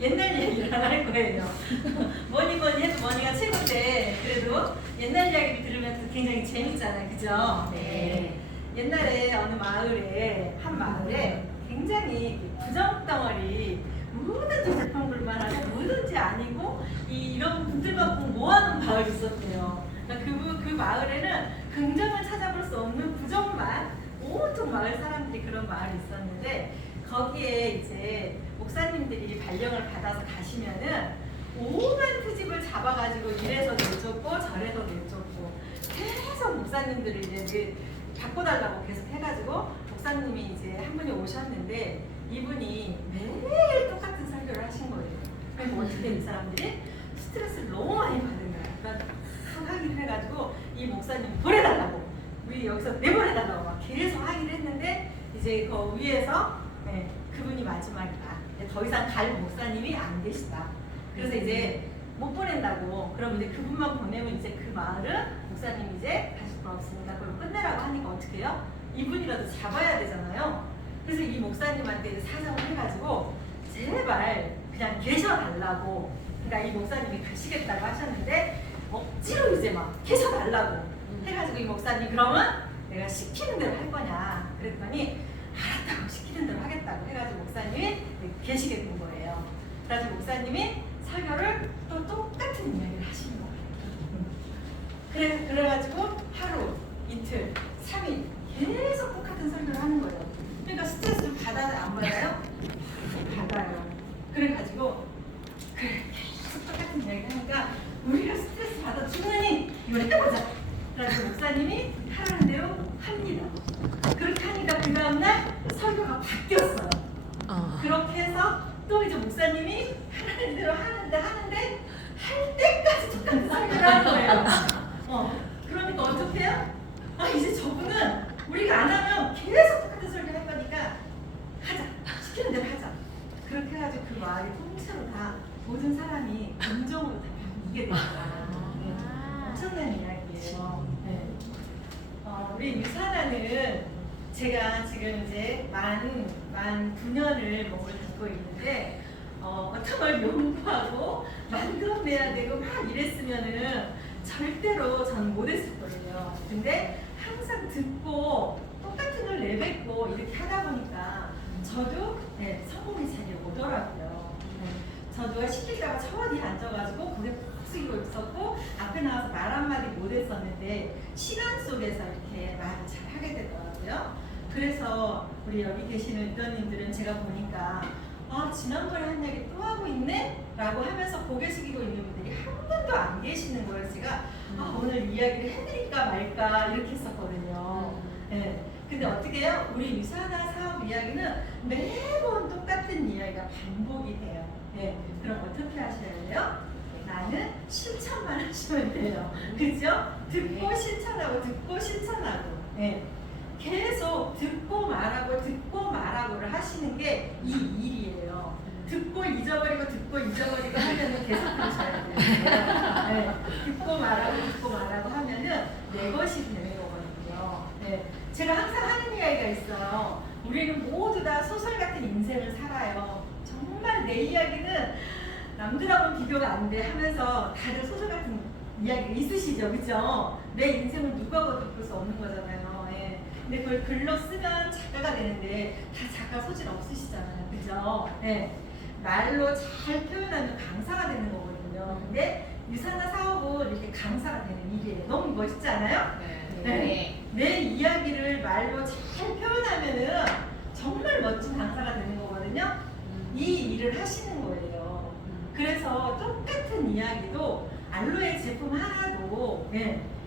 옛날 얘기를 안 할 거예요. 뭐니 뭐니 해도 뭐니가 최고인데 그래도 옛날 이야기를 들으면 또 굉장히 재밌잖아요. 그죠? 네. 옛날에 어느 마을에 한 마을에 굉장히 부정덩어리 뭐든지 재판불만 하고 뭐든지 아니고 이런 분들만 모아놓은 마을이 있었대요. 그러니까 그 마을에는 긍정을 찾아볼 수 없는 부정만 온통 마을 사람들이 그런 마을이 있었는데 거기에 이제 목사님들이 발령을 받아서 가시면은 오만 트집을 잡아가지고 이래서 내쫓고 저래서 내쫓고 계속 목사님들을 이제 바꿔달라고 계속 해가지고 목사님이 이제 한 분이 오셨는데 이분이 매일 똑같은 설교를 하신 거예요. 그래서 어떻게 이 사람들이 스트레스를 너무 많이 받은 거야. 그러니까 항의를 해가지고 이 목사님 보내달라고 우리 여기서 내보내달라고 막 계속 항의를 했는데 이제 그 위에서 그분이 마지막이다. 더 이상 갈 목사님이 안 계시다. 그래서 이제 못 보낸다고. 그럼 이제 그분만 보내면 이제 그 마을은 목사님 이제 가실 수 없으니까 그럼 끝내라고 하니까 어떻게 해요? 이분이라도 잡아야 되잖아요. 그래서 이 목사님한테 이제 사정을 해가지고 제발 그냥 계셔달라고. 그러니까 이 목사님이 가시겠다고 하셨는데 억지로 이제 막 계셔달라고 해가지고 이 목사님 그러면 내가 시키는 대로 할 거냐 그랬더니 알았다고 시키는 대로 하겠다고 해가지고 목사님이 계시게 된 거예요. 그래서 목사님이 설교를 또 똑같은 이야기를 하시는 거예요. 그래가지고 하루, 이틀, 3일 계속 똑같은 설교를 하는 거예요. 그러니까 스트레스를 받아요? 안 받아요? 받아요. 그래가지고 그래 계속 똑같은 이야기를 하니까 우리가 스트레스 받아 죽느니 이걸 해보자. 그래서 목사님이 하라는 대로 합니다. 그렇게 하니까 그 다음날 설교가 바뀌었어요. 그렇게 해서 또 이제 목사님이 하라는 대로 하는데 할 때까지 똑같은 설교를 하는 거예요. 그러니까 어떻게 해요? 이제 저분은 우리가 안 하면 계속 똑같은 설교 할 거니까 하자. 시키는 대로 하자. 그렇게 해가지고 그 마을이 통째로 다 모든 사람이 감정으로 다 바뀌게 되더라. 엄청난 이야기예요. 네. 우리 유산하는 제가 지금 이제 만 9년을 몸을 갖고 있는데 어떤 걸 연구하고 만들어내야 되고 막 이랬으면은 절대로 전 못했을 거예요. 근데 항상 듣고 똑같은 걸 내뱉고 이렇게 하다 보니까 저도 성공이 잘 오더라고요. 저도 시키다가 저 뒤에 앉아가지고 고개 푹 숙이고 있었고 앞에 나와서 말 한마디 못했었는데 시간 속에서 이렇게 말을 잘 하게 되더라고요. 그래서 우리 여기 계시는 의원님들은 제가 보니까 지난번에 한 얘기 또 하고 있네? 라고 하면서 고개 숙이고 있는 분들이 한 분도 안 계시는 거예요. 제가 오늘 이야기를 해드릴까 말까 이렇게 했었거든요. 근데 어떻게 해요? 우리 유산화 사업 이야기는 매번 똑같은 이야기가 반복이 돼요. 그럼 어떻게 하셔야 돼요? 나는 실천만 하시면 돼요. 그죠? 듣고 실천하고 듣고 실천하고 계속 듣고 말하고를 하시는 게 이 일이에요. 듣고 잊어버리고 하면은 계속 하셔야 돼요. 듣고 말하고 하면은 내 것이 되는 거거든요. 제가 항상 하는 이야기가 있어요. 우리는 모두 다 소설 같은 인생을 살아요. 정말 내 이야기는 남들하고는 비교가 안 돼 하면서 다들 소설 같은 이야기가 있으시죠, 그죠? 내 인생을 누구하고도 바꿀 수 없는 거잖아요. 근데 그걸 글로 쓰면 작가가 되는데 다 작가 소질 없으시잖아요, 그죠? 말로 잘 표현하면 강사가 되는 거거든요. 근데 유산화 사업은 이렇게 강사가 되는 일이에요. 너무 멋있지 않아요? 내 이야기를 말로 잘 표현하면은 정말 멋진 강사가 되는 거거든요. 이 일을 하시는 거예요. 그래서 똑같은 이야기도 알로에 제품 하나도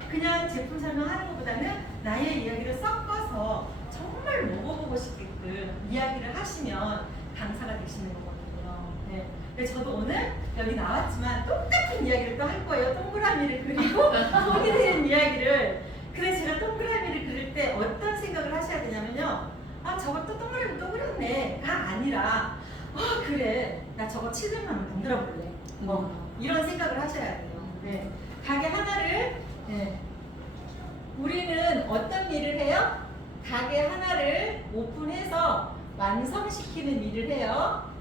그냥 제품 설명하는 것보다는 나의 이야기를 섞어서 정말 먹어보고 싶게끔 이야기를 하시면 강사가 되시는 거거든요. 그래서 저도 오늘 여기 나왔지만 똑같은 이야기를 또 할 거예요. 동그라미를 그리고 돈이 되는 이야기를. 그래서 제가 동그라미를 그릴 때 어떤 생각을 하셔야 되냐면요. 저것도 동그라미 또 그렸네. 가 아니라 그래. 나 저거 700만 원 만들어 볼래. 이런 생각을 하셔야 돼요. 가게 하나를 우리는 어떤 일을 해요? 가게 하나를 오픈해서 완성시키는 일을 해요.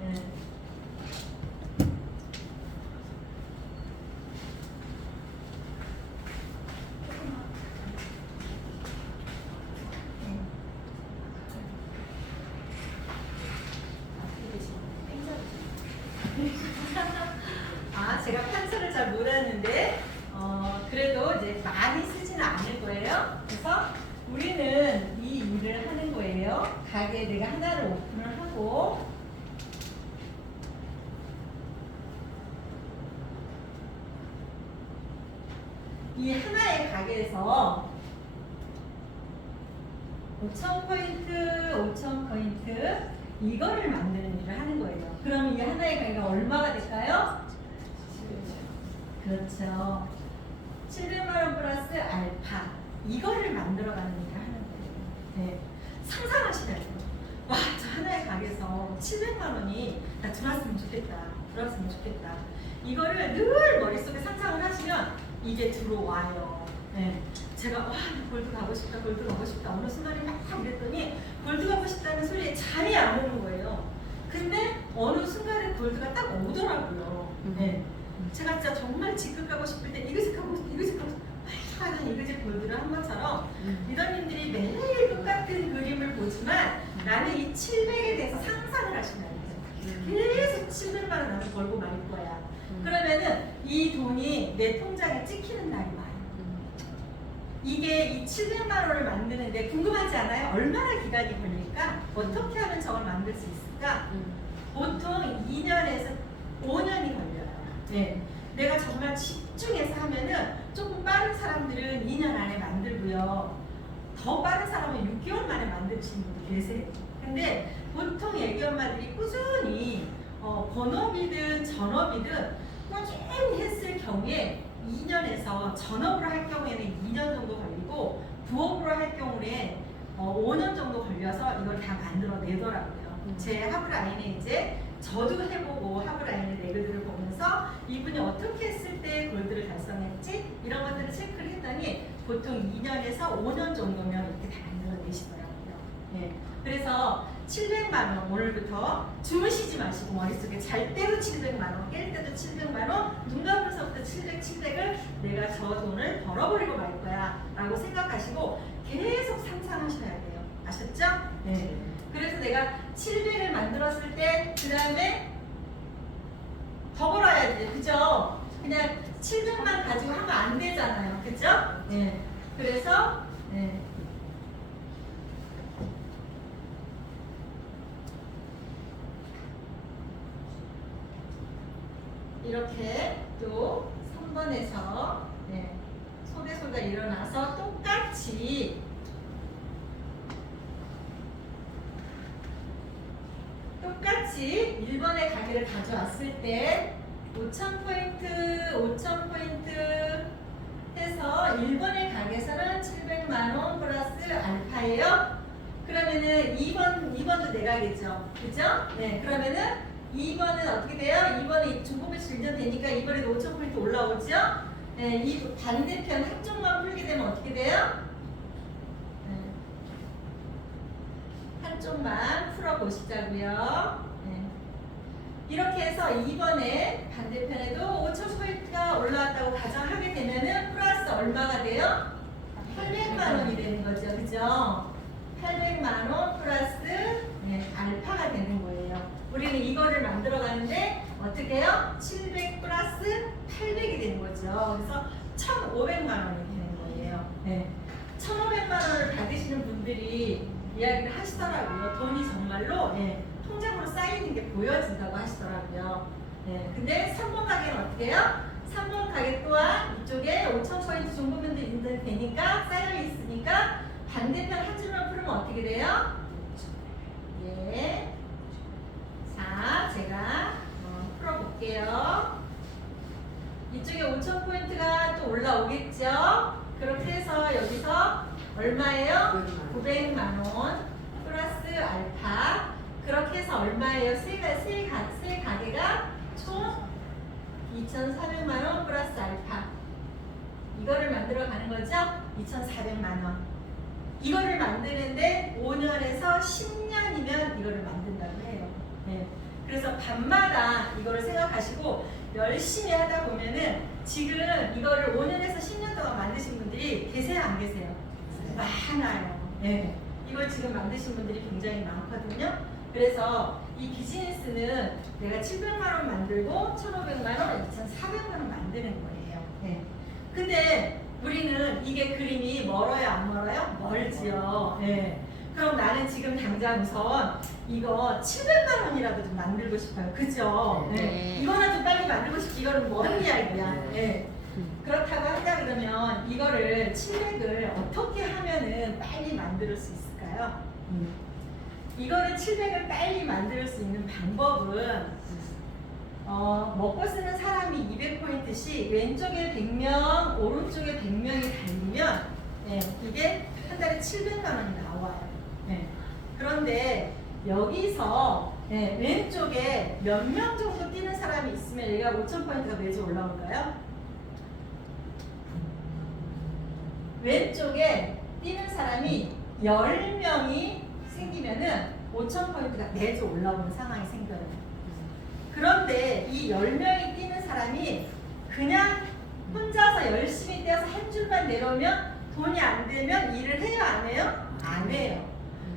놀았는데 그래도 이제 많이 쓰지는 않을 거예요. 그래서 우리는 이 일을 하는 거예요. 가게 내가 하나를 오픈을 하고 이 하나의 가게에서 5,000포인트, 5,000포인트 이거를 만드는 일을 하는 거예요. 그럼 이 하나의 가게가 얼마가 될까요? 그렇죠. 700만 원 플러스 알파 이거를 만들어가는 일을 하는 거예요. 네. 상상하시면 돼요. 와, 저 하나의 가게에서 700만 원이 나 들어왔으면 좋겠다. 들어왔으면 좋겠다. 이거를 늘 머릿속에 상상을 하시면 이게 들어와요. 네. 제가 와, 골드 가고 싶다, 골드 가고 싶다. 어느 순간에 막 이랬더니 골드 가고 싶다는 소리에 잠이 안 오는 거예요. 근데 어느 순간에 골드가 딱 오더라고요. 네. 제가 진짜 정말 직급 가고 싶을 때 이거집 가고 싶다, 이거집 가고 싶다. 하는 이거집 골드를 한 것처럼 리더님들이 매일 똑같은 그림을 보지만 나는 이 700에 대해서 상상을 하시면 돼요. 계속 700만 원 나는 벌고 말 거야. 그러면은 이 돈이 내 통장에 찍히는 날이 와요. 이게 이 700만 원을 만드는데 궁금하지 않아요? 얼마나 기간이 걸릴까? 어떻게 하면 저걸 만들 수 있을까? 보통 2년에서 5년이 걸려요. 네. 내가 정말 집중해서 하면은 조금 빠른 사람들은 2년 안에 만들고요. 더 빠른 사람은 6개월 만에 만드시는 분도 계세요. 근데 보통 애기 엄마들이 꾸준히 본업이든 전업이든 꾸준히 했을 경우에 2년에서 전업으로 할 경우에는 2년 정도 걸리고 부업으로 할 경우에 5년 정도 걸려서 이걸 다 만들어내더라고요. 제 하브라인에 이제 저도 해보고 하브라인의 레그들을 보면서 이분이 어떻게 했을 때 골드를 달성했지? 이런 것들을 체크를 했더니 보통 2년에서 5년 정도면 이렇게 다 만들어내시더라고요. 예. 그래서 700만 원 오늘부터 주무시지 마시고 머릿속에 잘 때도 700만 원, 깰 때도 700만 원, 눈 감고서부터 700을 내가 저 돈을 벌어버리고 말 거야 라고 생각하시고 계속 상상하셔야 돼요. 아셨죠? 네. 그래서 내가 700을 만들었을 때 그 다음에 더 벌어야 돼. 그죠? 그냥 700만 가지고 하면 안 되잖아요. 그죠? 네. 그래서 네. 이렇게 또 3번에서 네. 소대소가 일어나서 똑같이 1번의 가게를 가져왔을 때 5,000포인트, 5,000포인트 해서 1번의 가게에서는 700만원 플러스 알파예요. 그러면은 2번도 내가겠죠. 그죠? 네. 그러면은 2번은 어떻게 돼요? 2번은 중고배치 1년 되니까 2번에도 5,000포인트 올라오죠? 네. 이 반대편 한쪽만 풀게 되면 어떻게 돼요? 한쪽만 풀어보시자고요. 네. 이렇게 해서 2번에 반대편에도 5,000포인트가 올라왔다고 가정하게 되면은 플러스 얼마가 돼요? 800만 원이 되는 거죠. 그죠? 800만 원 플러스 네, 알파가 되는 거예요. 우리는 이거를 만들어 가는데 어떻게 해요? 700 플러스 800이 되는 거죠. 그래서 1,500만 원이 되는 거예요. 네. 1,500만 원을 받으시는 분들이 이야기를 하시더라고요. 돈이 정말로 예, 통장으로 쌓이는 게 보여진다고 하시더라고요. 예, 근데 3번 가게는 어떻게 해요? 3번 가게 또한 이쪽에 5,000포인트 정도면 되니까 쌓여 있으니까 반대편 한 줄만 풀면 어떻게 돼요? 예. 자, 제가 풀어볼게요. 이쪽에 5,000포인트가 또 올라오겠죠? 그렇게 해서 여기서 얼마예요? 900만 원 플러스 알파. 그렇게 해서 얼마예요? 세 가게가 총 2,400만 원 플러스 알파. 이거를 만들어 가는 거죠? 2,400만 원. 이거를 만드는데 5년에서 10년이면 이거를 만든다고 해요. 네. 그래서 밤마다 이거를 생각하시고 열심히 하다 보면은 지금 이거를 5년에서 10년 동안 만드신 분들이 계세요, 안 계세요? 많아요. 네. 이걸 지금 만드신 분들이 굉장히 많거든요. 그래서 이 비즈니스는 내가 700만 원 만들고 1,500만 원, 2,400만 원 만들고 만드는 거예요. 네. 근데 우리는 이게 그림이 멀어요, 안 멀어요? 멀지요. 네. 그럼 나는 지금 당장 우선 이거 700만 원이라도 좀 만들고 싶어요. 그죠? 네. 네. 이거나 좀 빨리 만들고 싶지. 이거는 먼 이야기야. 네. 네. 그렇다고 한다 그러면 이거를 700을 어떻게 하면은 빨리 만들 수 있을까요? 이거를 700을 빨리 만들 수 있는 방법은 먹고 쓰는 사람이 200포인트씩 왼쪽에 100명, 오른쪽에 100명이 달리면 이게 한 달에 700만 원이 나와요. 그런데 여기서 왼쪽에 몇 명 정도 뛰는 사람이 있으면 얘가 5,000포인트가 매주 올라올까요? 왼쪽에 뛰는 사람이 10명이 생기면은 5,000포인트가 매주 올라오는 상황이 생겨요. 그런데 이 10명이 뛰는 사람이 그냥 혼자서 열심히 뛰어서 한 줄만 내려오면 돈이 안 되면 일을 해요, 안 해요? 안 해요.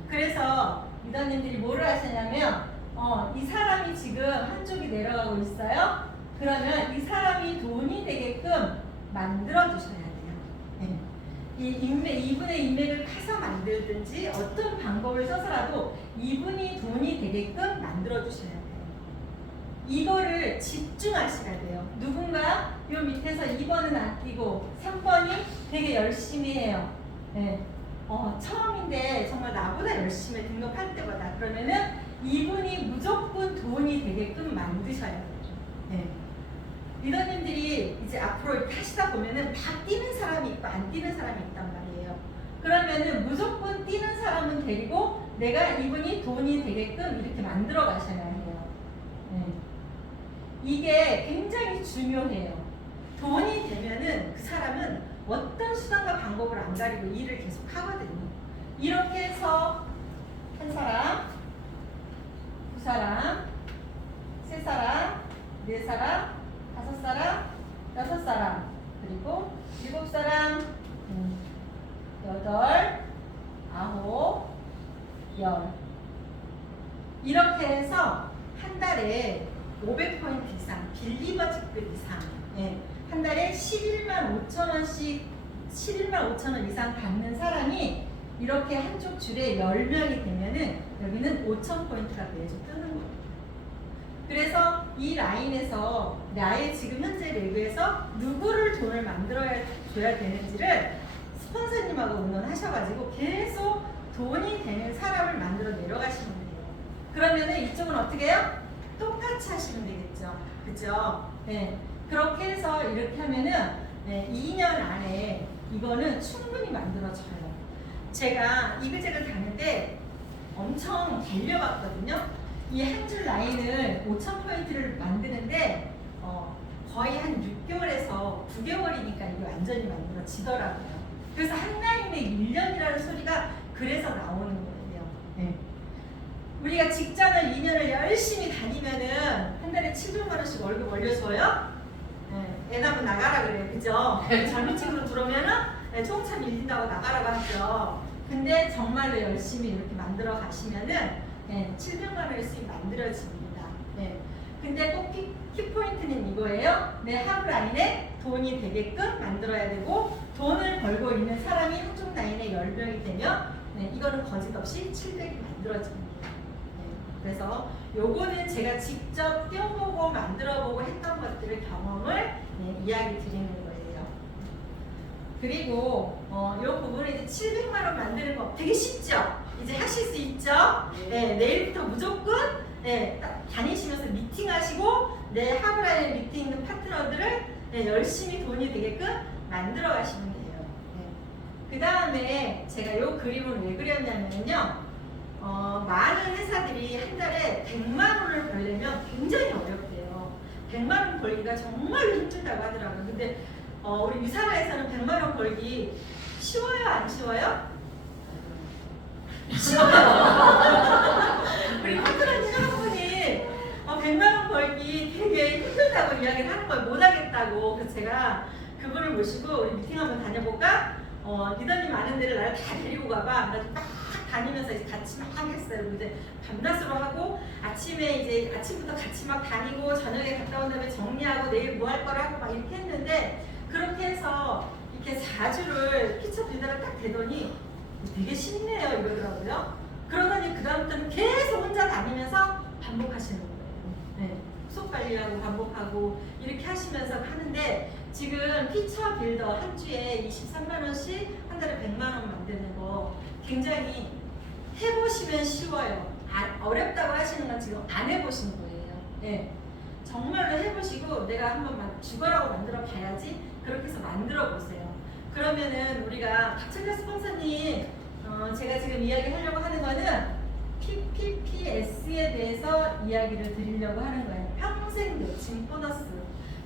그래서 리더님들이 뭐를 하시냐면 이 사람이 지금 한쪽이 내려가고 있어요. 그러면 이 사람이 돈이 되게끔 만들어 주셔야 돼요. 이분의 인맥을 파서 만들든지 어떤 방법을 써서라도 이분이 돈이 되게끔 만들어 주셔야 돼요. 이거를 집중하셔야 돼요. 누군가 요 밑에서 2번은 안 뛰고 3번이 되게 열심히 해요. 처음인데 정말 나보다 열심히 등록할 때보다 그러면은 이분이 무조건 돈이 되게끔 만드셔야 돼요. 리더님들이 이제 앞으로 이렇게 하시다 보면은 다 뛰는 사람이 있고 안 뛰는 사람이 있단 말이에요. 그러면은 무조건 뛰는 사람은 데리고 내가 이분이 돈이 되게끔 이렇게 만들어 가셔야 해요. 이게 굉장히 중요해요. 돈이 되면은 그 사람은 어떤 수단과 방법을 안 가리고 일을 계속 하거든요. 이렇게 해서 한 사람, 두 사람, 세 사람, 네 사람, 다섯 사람, 여섯 사람, 그리고 일곱 사람, 여덟, 아홉, 열. 이렇게 해서 한 달에 500포인트 이상, 빌리버즈급 이상, 한 달에 11만 5천 원씩, 11만 5천 원 이상 받는 사람이 이렇게 한쪽 줄에 10명이 되면은 여기는 5,000포인트가 매주 뜨는 거예요. 그래서 이 라인에서 나의 지금 현재 레그에서 누구를 돈을 만들어야 줘야 되는지를 스폰서님하고 의논하셔가지고 계속 돈이 되는 사람을 만들어 내려가시면 돼요. 그러면은 이쪽은 어떻게 해요? 똑같이 하시면 되겠죠. 그죠? 그렇게 해서 이렇게 하면은 2년 안에 이거는 충분히 만들어져요. 제가 이글제글 다는데 엄청 달려봤거든요. 이 한 줄 라인을 5,000포인트를 만드는데 거의 한 6개월에서 9개월이니까 이게 완전히 만들어지더라고요. 그래서 한 라인에 1년이라는 소리가 그래서 나오는 거예요. 우리가 직장을 2년을 열심히 다니면은 한 달에 700만 원씩 월급 올려줘요. 애 낳으면 나가라 그래요. 그죠? 젊은 친구들 들어오면은 총차 밀린다고 나가라고 하죠. 근데 정말로 열심히 이렇게 만들어 가시면은 700만 원의 수익 만들어집니다. 근데 꼭 키포인트는 이거예요. 내 하루 라인에 돈이 되게끔 만들어야 되고 돈을 벌고 있는 사람이 한쪽 라인에 10명이 되면 이거는 거짓없이 700이 만들어집니다. 그래서 요거는 제가 직접 띄워보고 만들어보고 했던 것들을 경험을 이야기 드리는 거예요. 그리고 요 부분에 이제 700만 원 만드는 거 되게 쉽죠? 이제 하실 수 있죠? 내일부터 무조건 다니시면서 미팅하시고 내 하브라인 밑에 있는 파트너들을 열심히 돈이 되게끔 만들어 가시면 돼요. 그 다음에 제가 요 그림을 왜 그렸냐면요. 많은 회사들이 한 달에 100만 원을 벌려면 굉장히 어렵대요. 100만 원 벌기가 정말 힘들다고 하더라고요. 근데 우리 위사라에서는 100만 원 벌기 쉬워요? 안 쉬워요? 쉬워요. 우리 파트너님 한 분이 100만 원 벌기 되게 힘들다고 이야기를 하는 걸 못하겠다고. 그래서 제가 그분을 모시고 우리 미팅 한번 다녀볼까? 리더님 아는 데를 나를 다 데리고 가봐. 나 딱 다니면서 이제 같이 막 했어요. 이제 밤낮으로 하고 아침에 이제 아침부터 같이 막 다니고 저녁에 갔다 온 다음에 정리하고 내일 뭐 할 거를 하고 막 이렇게 했는데 그렇게 해서 이렇게 4주를 피처 빌더를 딱 되더니 되게 쉽네요 이러더라고요. 그러더니 그 다음부터는 계속 혼자 다니면서 반복하시는 거예요. 네. 수업 관리하고 반복하고 이렇게 하시면서 하는데 지금 피처 빌더 한 주에 23만 원씩 한 달에 100만 원 만드는 거 굉장히 해보시면 쉬워요. 어렵다고 하시는 건 지금 안 해보신 거예요. 네. 정말로 해보시고 내가 한번 죽어라고 만들어 봐야지 그렇게 해서 만들어 보세요. 그러면은 우리가 박철자 스폰서님 제가 지금 이야기하려고 하는 거는 PPPS에 대해서 이야기를 드리려고 하는 거예요. 평생 매칭 보너스.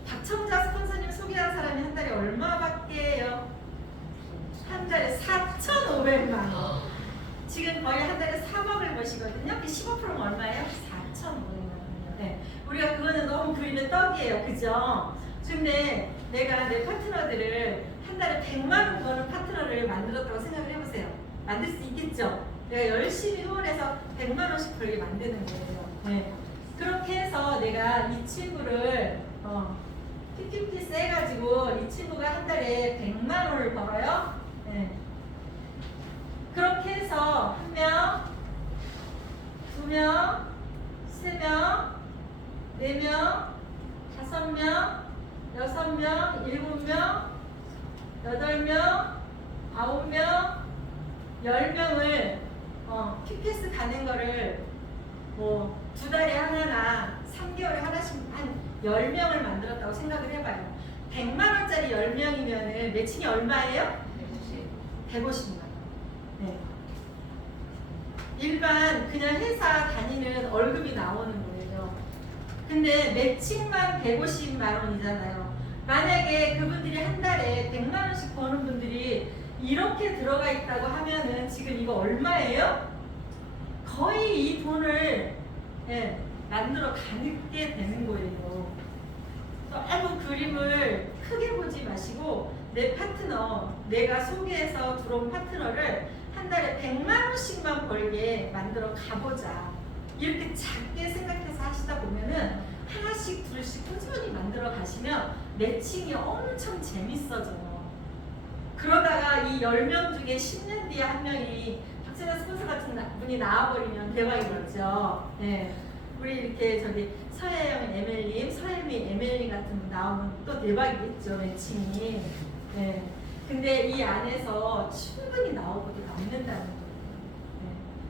박청자 스폰서님 소개한 사람이 한 달에 얼마밖에 해요? 한 달에 4,500만 원. 지금 거의 한 달에 3억을 버시거든요. 그 15%면 얼마예요? 4,500만 원이요. 네. 우리가 그거는 너무 그리는 떡이에요. 그죠? 근데 내가 내 파트너들을 한 달에 100만 원 버는 파트너를 만들었다고 생각을 해보세요. 만들 수 있겠죠? 내가 열심히 후원해서 100만 원씩 벌게 만드는 거예요. 네. 그렇게 해서 내가 이 친구를 PPP 세가지고 이 친구가 한 달에 100만 원을 벌어요. 네. 그렇게 해서 1명, 2명, 3명, 4명, 5명, 6명, 7명, 8명, 9명, 10명을 PPS 가는 거를 뭐 2달에 하나나 3개월에 하나씩 한 10명을 만들었다고 생각을 해봐요. 100만 원짜리 10명이면은 매칭이 얼마예요? 150만 원. 네. 일반 그냥 회사 다니는 월급이 나오는 거예요. 근데 매칭만 150만 원이잖아요. 만약에 그분들이 한 달에 100만 원씩 버는 분들이 이렇게 들어가 있다고 하면은 지금 이거 얼마예요? 거의 이 돈을 만들어 가게 되는 거예요. 너무 그림을 크게 보지 마시고 내 파트너, 내가 소개해서 들어온 파트너를 한 달에 100만 원씩만 벌게 만들어 가보자. 이렇게 작게 생각해서 하시다 보면은 하나씩 둘씩 꾸준히 만들어 가시면 매칭이 엄청 재밌어져요. 그러다가 이 10명 중에 10년 뒤에 한 명이 박재자 스폰서 같은 분이 나와버리면 대박이겠죠. 네. 우리 이렇게 저기 서혜영 ML님, 서혜미 ML님 같은 분 나오면 또 대박이겠죠, 매칭이. 네. 근데 이 안에서 충분히 나오고도 남는다는 거예요. 네.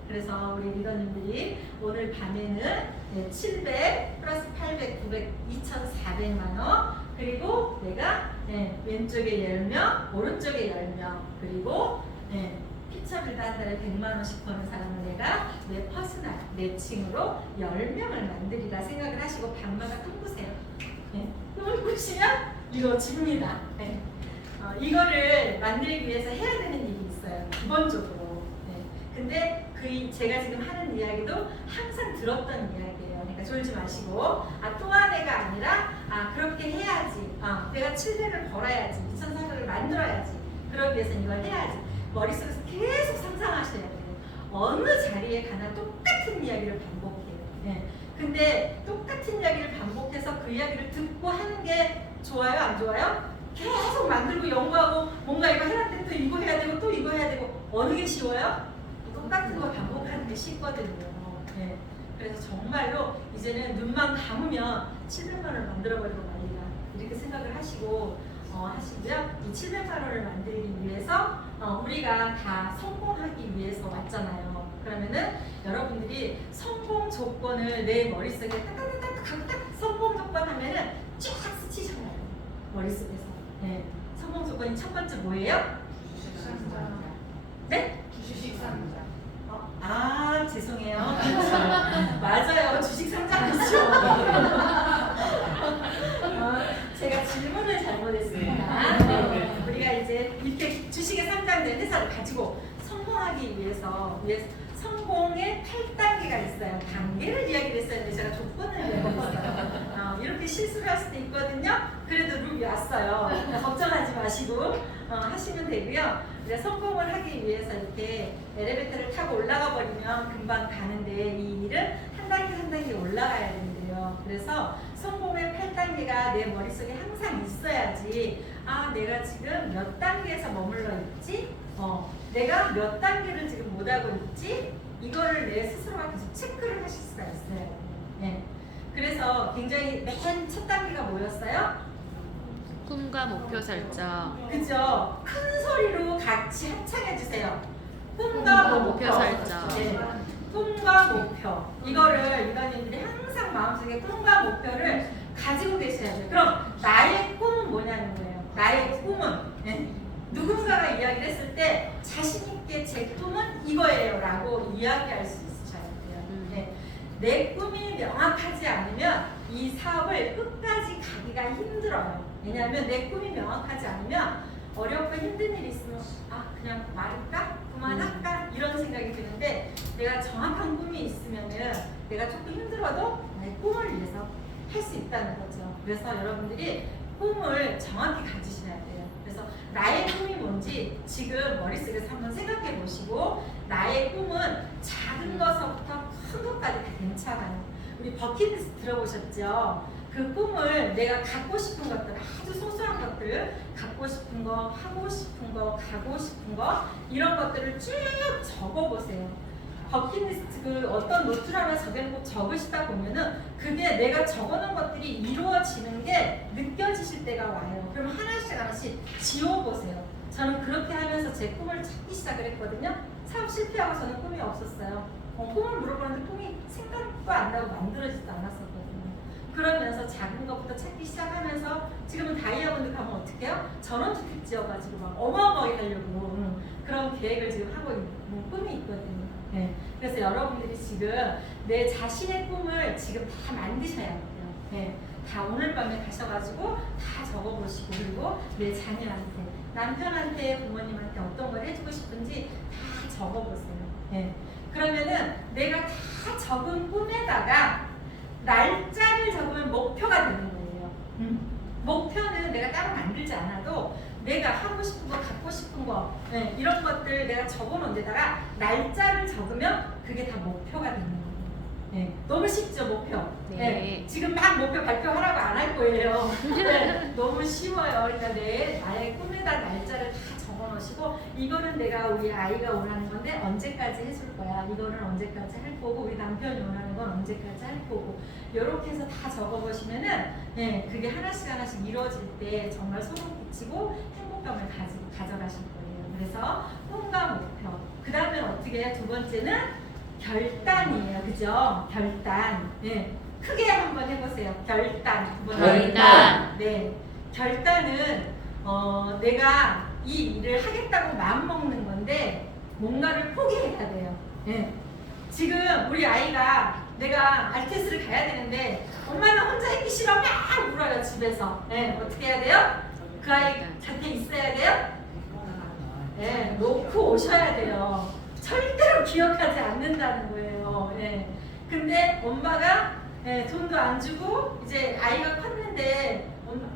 그래서 우리 리더님들이 오늘 밤에는 700 플러스 800, 900, 2,400만 원 그리고 내가 왼쪽에 10명, 오른쪽에 10명 그리고 피처빌더 한 달에 100만 원씩 버는 사람은 내가 내 퍼스널 매칭으로 10명을 만들이라 생각을 하시고 밤마다 꿈꾸세요. 꿈을 꾸시면 이루어집니다. 이거를 만들기 위해서 해야 되는 일이 있어요. 기본적으로. 근데 제가 지금 하는 이야기도 항상 들었던 이야기예요. 그러니까 졸지 마시고 또 한 해가 아니라 그렇게 해야지. 내가 700을 벌어야지. 2,400을 만들어야지. 그러기 위해서는 이걸 해야지. 머릿속에서 계속 상상하셔야 돼요. 어느 자리에 가나 똑같은 이야기를 반복해요. 근데 똑같은 이야기를 반복해서 그 이야기를 듣고 하는 게 좋아요? 안 좋아요? 계속 만들고 연구하고 뭔가 이거 해놨는데 또 이거 해야 되고 또 이거 해야 되고 어느 게 쉬워요? 똑같은 거 반복하는 게 쉽거든요. 그래서 정말로 이제는 눈만 감으면 700만 원을 만들어버리고 말이다. 이렇게 생각을 하시고 하시고요. 이 700만 원을 만들기 위해서 우리가 다 성공하기 위해서 왔잖아요. 그러면은 여러분들이 성공 조건을 내 머릿속에 딱딱딱딱 성공 조건 하면은 쫙 스치잖아요. 머릿속에서. 성공 조건이 첫 번째 뭐예요? 주식상자. 네? 주식상자. 죄송해요. 맞아요. 주식상자이죠. 제가 질문을 잘못했습니다. 우리가 이제 이렇게 주식에 상장된 회사를 가지고 성공하기 위해서 성공의 8단계가 있어요. 단계를 이야기를 했었는데 제가 조건을 이야기했어요. 이렇게 실수를 할 수도 있거든요. 그래도 룩이 왔어요. 걱정하지 마시고 하시면 되고요. 이제 성공을 하기 위해서 이렇게 엘리베이터를 타고 올라가 버리면 금방 가는데 이 일은 한 단계 한 단계 올라가야 된대요. 그래서 성공의 8단계가 내 머릿속에 항상 있어야지 아 내가 지금 몇 단계에서 머물러 있지? 내가 몇 단계를 지금 못하고 있지? 이거를 내 스스로가 계속 체크를 하실 수가 있어요. 네. 그래서 굉장히 맨 첫 단계가 뭐였어요? 꿈과 목표 설정. 그죠? 큰 소리로 같이 합창해 주세요. 꿈과 목표 설정. 네. 꿈과 목표. 이거를 이단님들이 항상 마음속에 꿈과 목표를 가지고 계셔야 돼요. 그럼 나의 꿈은 뭐냐는 거예요. 나의 꿈은 네. 누군가가 이야기를 했을 때 자신 있게 제 꿈은 이거예요 라고 이야기할 수 있으셔야 돼요. 네. 내 꿈이 명확하지 않으면 이 사업을 끝까지 가기가 힘들어요. 왜냐하면 내 꿈이 명확하지 않으면 어렵고 힘든 일이 있으면 아 그냥 말할까? 그만할까? 이런 생각이 드는데 내가 정확한 꿈이 있으면은 내가 조금 힘들어도 내 꿈을 위해서 할 수 있다는 거죠. 그래서 여러분들이 꿈을 정확히 가지셔야 돼요. 그래서 나의 꿈이 뭔지 지금 머릿속에서 한번 생각해 보시고 나의 꿈은 작은 것부터 큰 것까지 다 괜찮아요. 우리 버킷리스트 들어보셨죠? 그 꿈을 내가 갖고 싶은 것들, 아주 소소한 것들, 갖고 싶은 거, 하고 싶은 거, 가고 싶은 거 이런 것들을 쭉 적어보세요. 버킷리스트 그 어떤 노트를 하나 적으시다 보면은 그게 내가 적어놓은 것들이 이루어지는 게 느껴지실 때가 와요. 그럼 하나씩 하나씩 지워보세요. 저는 그렇게 하면서 제 꿈을 찾기 시작을 했거든요. 사업 실패하고 저는 꿈이 없었어요. 꿈을 물어보는데 꿈이 생각도 안 나고 만들어지지도 않았었거든요. 그러면서 작은 것부터 찾기 시작하면서 지금은 다이아몬드 가면 어떻게 해요? 전원주택 지어가지고 막 어마어마하게 하려고 그런 계획을 지금 하고 있는 꿈이 있거든요. 네. 그래서 여러분들이 지금 내 자신의 꿈을 지금 다 만드셔야 돼요. 네. 다 오늘 밤에 가셔가지고 다 적어보시고 그리고 내 자녀한테 남편한테 부모님한테 어떤 걸 해주고 싶은지 다 적어보세요. 네. 그러면은 내가 다 적은 꿈에다가 날짜를 적으면 목표가 되는 거예요. 목표는 내가 따로 만들지 않아도 내가 하고 싶은 거, 갖고 싶은 거 네, 이런 것들 내가 적어놓은 데다가 날짜를 적으면 그게 다 목표가 되는 거예요. 네, 너무 쉽죠 목표. 네. 네, 지금 막 목표 발표하라고 안 할 거예요. 네, 너무 쉬워요. 그러니까 나의 꿈에다 날짜를 다 적어놓으시고 이거는 내가 우리 아이가 원하는 건데 언제까지 해줄 거야. 이거는 언제까지 할 거고 우리 남편이 원하는 건 언제까지 할 거고 이렇게 해서 다 적어보시면은 네, 그게 하나씩 하나씩 이루어질 때 정말 소름 끼치고 행복감을 가져가실 거예요. 그래서 꿈과 목표. 그 다음에 어떻게 해요? 두 번째는 결단이에요. 그죠? 결단. 네. 크게 한번 해보세요. 결단. 결단. 네. 결단은 내가 이 일을 하겠다고 마음먹는 건데 뭔가를 포기해야 돼요. 네. 지금 우리 아이가 내가 알테스를 가야 되는데 엄마는 혼자 있기 싫어 막 울어요 집에서. 네. 어떻게 해야 돼요? 그 아이 곁에 있어야 돼요? 네. 놓고 오셔야 돼요. 절대로 기억하지 않는다는 거예요. 네. 근데 엄마가 돈도 안 주고 이제 아이가 컸는데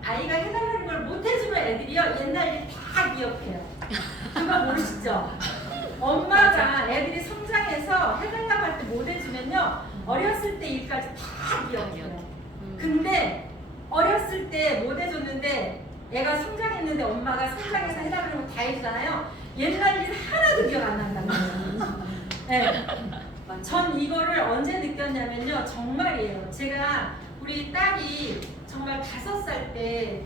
아이가 해달라는 걸 못 해주면 애들이요 옛날 일 다 기억해요. 그거 모르시죠? 엄마가 애들이 성장해서 해달라고 할 때 못 해주면요 어렸을 때 일까지 다 기억해요. 근데 어렸을 때 못 해줬는데 애가 성장했는데 엄마가 성장해서 해달라는 거 다 해주잖아요. 옛날 일 하나도 기억 안 난다는 거예요. 네. 전 이거를 언제 느꼈냐면요 정말이에요. 제가 우리 딸이 정말 5살 때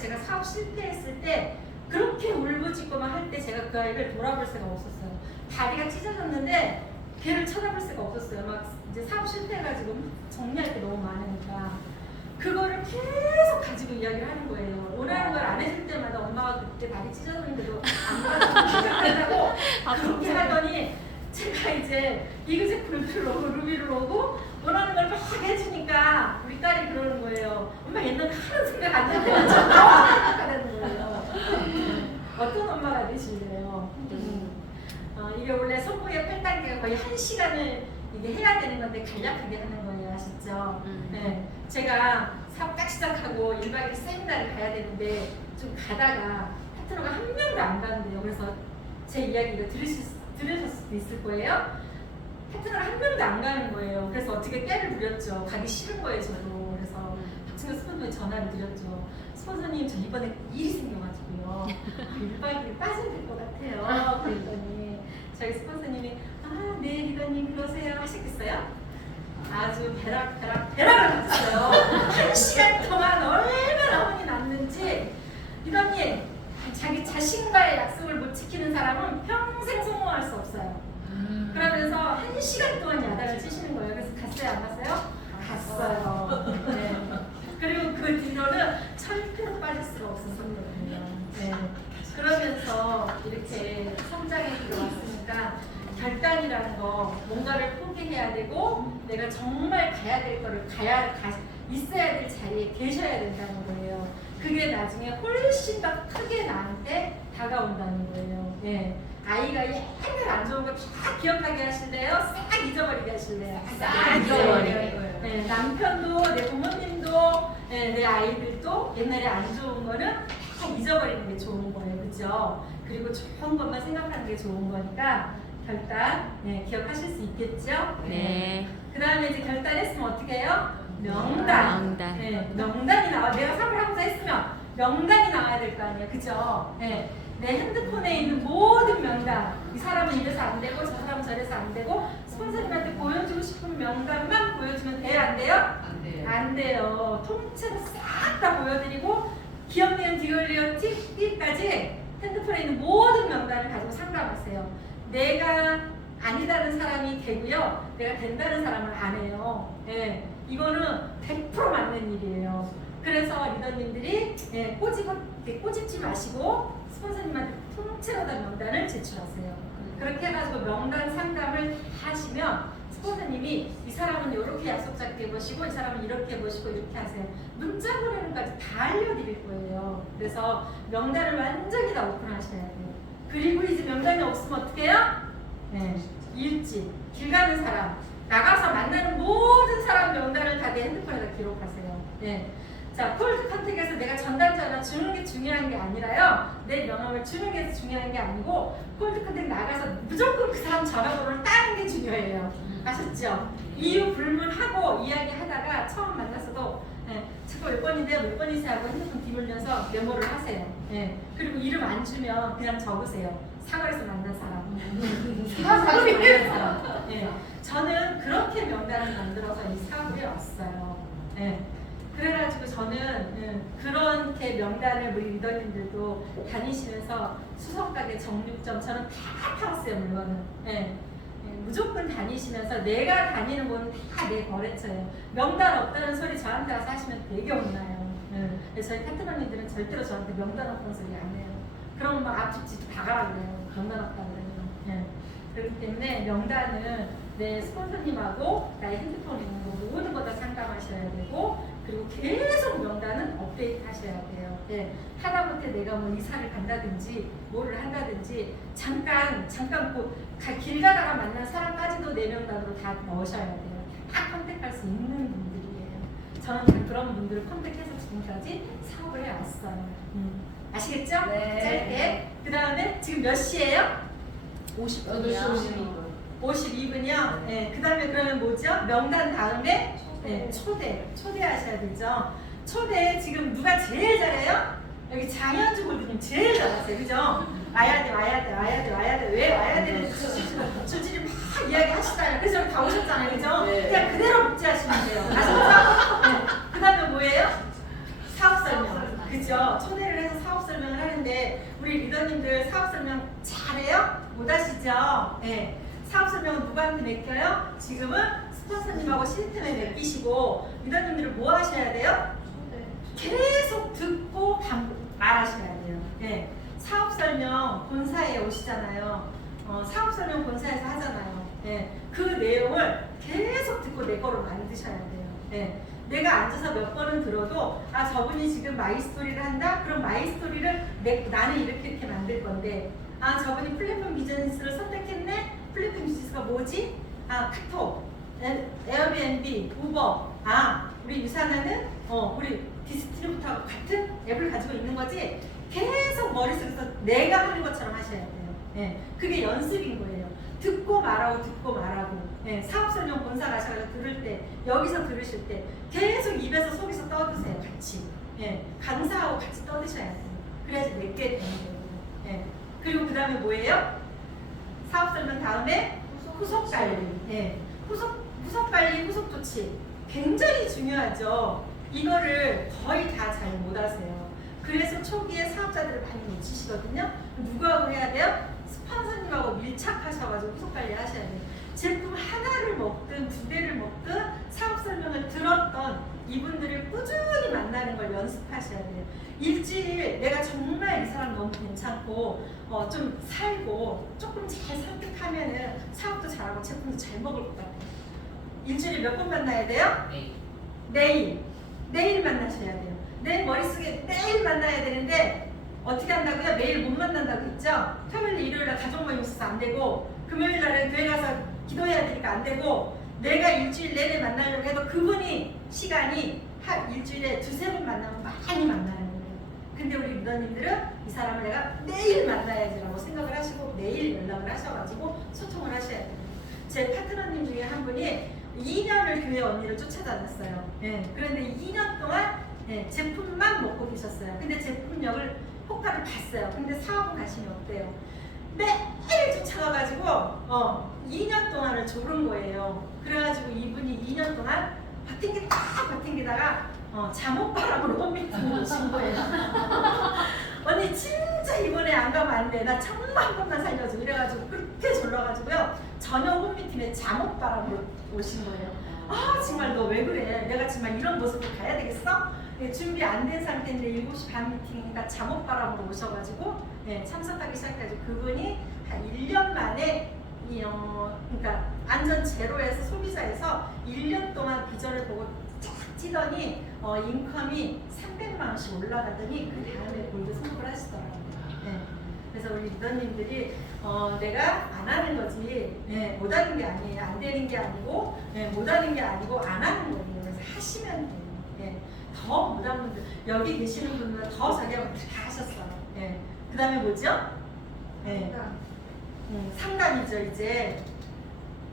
제가 사업 실패했을 때 그렇게 울부짖고만 할 때 제가 그 아이를 돌아볼 수가 없었어요. 다리가 찢어졌는데 걔를 쳐다볼 수가 없었어요. 막 이제 사업 실패해가지고 정리할 게 너무 많으니까 그거를 계속 가지고 이야기를 하는 거예요. 원하는 걸 안 해줄 때마다 엄마가 그때 다리 찢어졌는데도 안 받아준다고 그렇게 하더니 제가 이제 이그제 굴비를 오고 루비를 오고 원하는 걸 막 해주니까 우리 딸이 그러는 거예요. 엄마 옛날에 하는 생각 안 했는데 완전 생각하는 거예요. 어떤 엄마가 되실래요? 이게 원래 성공의 8단계가 거의 1시간을 이게 해야 되는 건데 간략하게 하는 거예요. 아셨죠? 네, 제가 사업 딱 시작하고 1박 2일 세미나를 가야 되는데 좀 가다가 파트너가 한 명도 안 가는데요. 그래서 제 이야기를 들으셨을 수도 있을 거예요. 파트너가 한 명도 안 가는 거예요. 그래서 어떻게 깨를 부렸죠. 가기 싫은 거예요, 저도. 그래서 박진호 스폰서에 전화를 드렸죠. 스폰서님, 저 이번에 일이 생겨가지고요. 1박 2일 빠져야 될 것 같아요. 그랬더니 저희 스폰서님이 아, 네, 리더님 그러세요 하셨겠어요? 아주 배락을 받았어요. 1시간 동안 얼마나 혼이 났는지. 리더님, 자기 자신과의 약속을 못 지키는 사람은 평생 성공할 수 없어요. 그러면서 1시간 동안 야단을 치시는 거예요. 그래서 갔어요, 안 갔어요? 갔어요. 네. 그리고 그 뒤로는 1000kg 빠질 수가 없었거든요. 네. 그러면서 이렇게 성장의 길을 왔으니까 결단이라는 거, 뭔가를 포기해야 되고 내가 정말 가야 될 거를 있어야 될 자리에 계셔야 된다는 거예요. 그게 나중에 훨씬 더 크게 나한테 다가온다는 거예요. 네. 아이가 옛날 안 좋은 거 다 기억하게 하실래요? 싹 잊어버리게 하실래요? 싹 잊어버리게. 네, 남편도 내 부모님도 네, 내 아이들도 옛날에 안 좋은 거는 다 잊어버리는 게 좋은 거예요. 그죠? 그리고 좋은 것만 생각하는 게 좋은 거니까 결단 네, 기억하실 수 있겠죠? 네. 그 다음에 이제 결단했으면 어떻게 해요? 명단. 네, 명단이 나와. 내가 사업을 하고자 했으면 명단이 나와야 될 거 아니에요. 그죠? 네. 내 핸드폰에 있는 모든 명단, 이 사람은 이래서 안 되고 저 사람은 저래서 안 되고 스폰서님한테 보여주고 싶은 명단만 보여주면 돼요? 안 돼요? 안 돼요. 안 돼요. 통째로 싹 다 보여드리고 기업 내용 디올리오 TV까지 핸드폰에 있는 모든 명단을 가지고 상담하세요. 내가 아니다는 사람이 되고요. 내가 된다는 사람은 안 해요. 예, 이거는 100% 맞는 일이에요. 그래서 리더님들이 예, 꼬집지 마시고 스폰서님한테 통째로 다 명단을 제출하세요. 그렇게 해가지고 명단 상담을 하시면 스폰서님이 이 사람은 이렇게 약속 잡게 해보시고 이 사람은 이렇게 해보시고 이렇게 하세요. 문자 보내는까지 다 알려드릴 거예요. 그래서 명단을 완전히 다 오픈하셔야 돼요. 그리고 이제 명단이 없으면 어떻게 해요? 네, 일지, 길 가는 사람, 나가서 만나는 모든 사람 명단을 다 내 핸드폰에다 기록하세요. 네. 자, 콜드 컨택에서 내가 전달자나 주는 게 중요한 게 아니라요. 내 명함을 주는 게 중요한 게 아니고 콜드 컨택 나가서 무조건 그 사람 전화번호를 따는 게 중요해요. 아셨죠? 이유 불문하고 이야기하다가 처음 만났어도 저거 몇 번인데요? 몇 번이세요? 하고 핸드폰 뒤돌려서 메모를 하세요. 그리고 이름 안 주면 그냥 적으세요. 사거리에서 만난 사람. 사거리에서 만난 사람. 저는 그렇게 명단을 만들어서 이 사업에 왔어요. 그래가지고 저는 그렇게 명단을 우리 리더님들도 다니시면서 수석가게 정육점 저는 다 팔았어요. 물건은 무조건 다니시면서 내가 다니는 곳은 다 내 거래처예요. 명단 없다는 소리 저한테 와서 하시면 되게 혼나요. 그래서 저희 파트너님들은 절대로 저한테 명단 없다는 소리 안 해요. 그럼 막 앞집집 다 가라 그래요. 명단 없다 그러면. 그렇기 때문에 명단은 내 스폰서님하고 나의 핸드폰에 있는 거 모든 거 다 상담하셔야 되고 그리고 계속 명단은 업데이트 하셔야 돼요. 하다못해 내가 뭐 이사를 간다든지 뭐를 한다든지 잠깐 길 가다가 만난 사람까지도 내 명단으로 다 넣으셔야 돼요. 다 컨택할 수 있는 분들이에요. 저는 다 그런 분들을 컨택해서 지금까지 사업을 해왔어요. 아시겠죠? 네. 짧게. 그 다음에 지금 몇 시예요? 50분이요. 52분이요? 그 다음에 그러면 뭐죠? 명단 다음에 초대하셔야 되죠. 초대 지금 누가 제일 잘해요? 여기 장현주 골드님 제일 잘하세요. 그죠? 와야 돼. 왜 와야 되는지 줄줄이 막 이야기 하시잖아요. 그래서 여기 다 오셨잖아요. 그죠? 네. 그냥 그대로 복제하시면 돼요. 아셨죠? 그 다음에 뭐예요? 사업 설명. 그죠? 초대를 해서 사업 설명을 하는데 우리 리더님들 사업 설명 잘해요? 못 하시죠? 사업 설명은 누구한테 맡겨요? 지금은 스폰서님하고 시스템에 맡기시고 리더님들은 뭐 하셔야 돼요? 계속 듣고 말하셔야 돼요. 사업 설명 본사에 오시잖아요. 사업 설명 본사에서 하잖아요. 그 내용을 계속 듣고 내 거로 만드셔야 돼요. 내가 앉아서 몇 번은 들어도 아 저분이 지금 마이스토리를 한다? 그럼 마이스토리를 나는 이렇게 만들 건데 아 저분이 플랫폼 비즈니스를 선택했네? 플랫폼 비즈니스가 뭐지? 아 카톡 에어비앤비, 우버, 우리 유산하는 우리 디스트리부터 같은 앱을 가지고 있는 거지. 계속 머릿속에서 내가 하는 것처럼 하셔야 돼요. 예, 그게 연습인 거예요. 듣고 말하고 듣고 말하고. 예, 사업 설명 본사 가셔서 들을 때, 여기서 들으실 때 계속 입에서 속에서 떠드세요. 같이. 예, 강사하고 같이 떠드셔야 돼요. 그래야지 내게 되는 거예요. 예, 그리고 그 다음에 뭐예요? 사업 설명 다음에 후속 관리. 예, 후속 관리, 후속 조치 굉장히 중요하죠. 이거를 거의 다 잘 못하세요. 그래서 초기에 사업자들을 많이 놓치시거든요. 누구하고 해야 돼요? 스폰서님하고 밀착하셔가지고 후속 관리 하셔야 돼요. 제품 하나를 먹든 두 개를 먹든 사업 설명을 들었던 이분들을 꾸준히 만나는 걸 연습하셔야 돼요. 일주일 내가 정말 이 사람 너무 괜찮고 좀 살고 조금 잘 설득하면은 사업도 잘하고 제품도 잘 먹을 것 같아요. 일주일에 몇 번 만나야 돼요? 내일 만나셔야 돼요. 내 머릿속에 매일 만나야 되는데 어떻게 한다고요? 매일 못 만난다고 했죠? 토요일, 일요일날 가족 모임 있어서 안 되고 금요일 날은 교회 가서 기도해야 되니까 안 되고 내가 일주일 내내 만나려고 해도 그분이 시간이 한 일주일에 두세 번 만나면 많이 만나는 거예요. 근데 우리 리더님들은 이 사람을 내가 내일 만나야지라고 생각을 하시고 매일 연락을 하셔가지고 소통을 하셔야 돼요. 제 파트너님 중에 한 분이 2년을 교회 언니를 쫓아다녔어요. 예, 그런데 2년 동안 제품만 먹고 계셨어요. 근데 제품력을 효과를 봤어요. 근데 사업은 관심이 없대요. 매일 쫓아가가지고 2년 동안을 졸은 거예요. 그래가지고 이분이 2년 동안 버틴게다가 잠옷바람으로 홈미팅을 오신 거예요. 언니 진짜 이번에 안 가면 안 돼. 나 정말 한 번만 살려줘. 이래가지고 그렇게 졸라가지고요. 저녁 홈미팅에 잠옷바람으로 오신 거예요. 정말 너 왜 그래? 내가 정말 이런 모습으로 가야 되겠어? 준비 안 된 상태인데 7시 반 미팅이니까 잠옷바람으로 오셔가지고 참석하기 시작해가지고 그분이 한 1년 만에 그러니까 안전 제로에서 소비자에서 1년 동안 비전을 보고 쫙 찌더니 인컴이 300만 원씩 올라가더니 그 다음에 골드 선고를 하시더라고요. 그래서 우리 리더님들이 내가 안 하는 거지 못 하는 게 아니에요. 안 되는 게 아니고 못 하는 게 아니고 안 하는 거예요. 그래서 하시면 돼요. 더 못한 분들 여기 계시는 분들은 더 자기하고 다 하셨어요. 그 다음에 뭐죠? 상담이죠.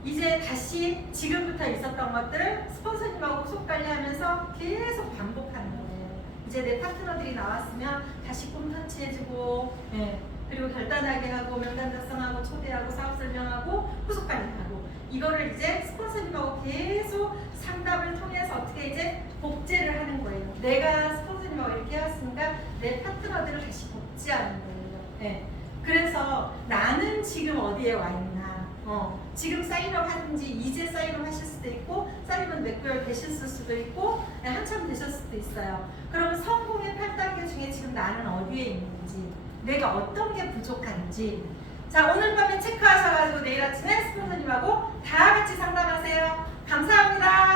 이제 다시 지금부터 있었던 것들을 스폰서님하고 후속 관리하면서 계속 반복하는 거예요. 이제 내 파트너들이 나왔으면 다시 꿈 터치해주고 그리고 결단하게 하고 명단 작성하고 초대하고 사업 설명하고 후속 관리하고 이거를 이제 스폰서님하고 계속 상담을 통해서 어떻게 이제 복제를 하는 거예요. 내가 스폰서님하고 이렇게 해왔으니까 내 파트너들을 다시 복제하는 거예요. 그래서 나는 지금 어디에 와 있나 지금 사인업 하든지 이제 사인업 하실 수도 있고 사인업 몇 개월 되셨을 수도 있고 한참 되셨을 수도 있어요. 그러면 성공의 8단계 중에 지금 나는 어디에 있는지 내가 어떤 게 부족한지 자 오늘 밤에 체크하셔가지고 내일 아침에 스폰서님하고 다 같이 상담하세요. 감사합니다.